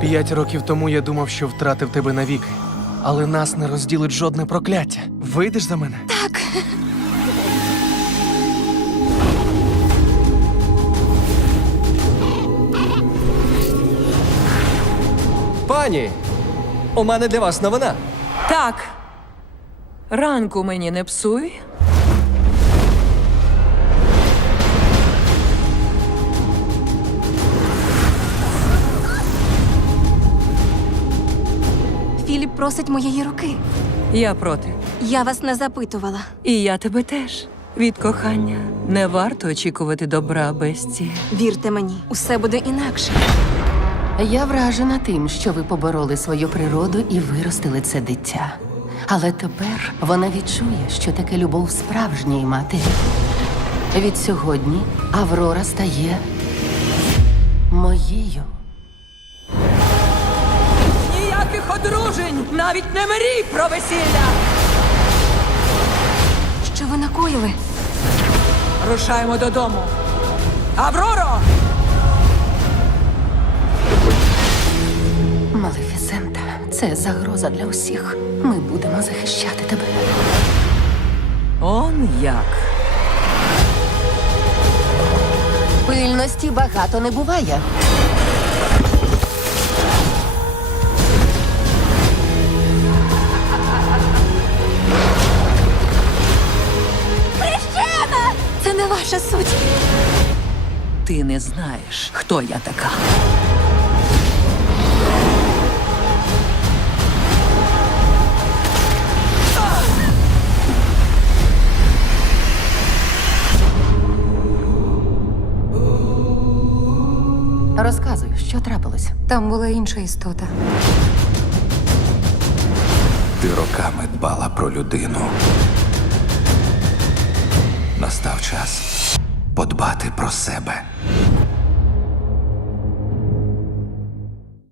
П'ять років тому я думав, що втратив тебе навіки. Але нас не розділить жодне прокляття. Вийдеш за мене? Так, Пані, у мене для вас новина. Так. Ранку мені не псуй. Філіп просить моєї руки. Я проти. Я вас не запитувала. І я тебе теж. Від кохання не варто очікувати добра безці. Вірте мені, усе буде інакше. Я вражена тим, що ви побороли свою природу і виростили це дитя. Але тепер вона відчує, що таке любов справжньої матері. Від сьогодні Аврора стає моєю. Навіть не мрій про весілля! Що ви накоїли? Рушаємо додому. Авроро! Малефісента, це загроза для усіх. Ми будемо захищати тебе. Он як. Пильності багато не буває. Ваша суть. Ти не знаєш, хто я така. Розказуй, що трапилось. Там була інша істота. Ти роками дбала про людину. Настав час подбати про себе.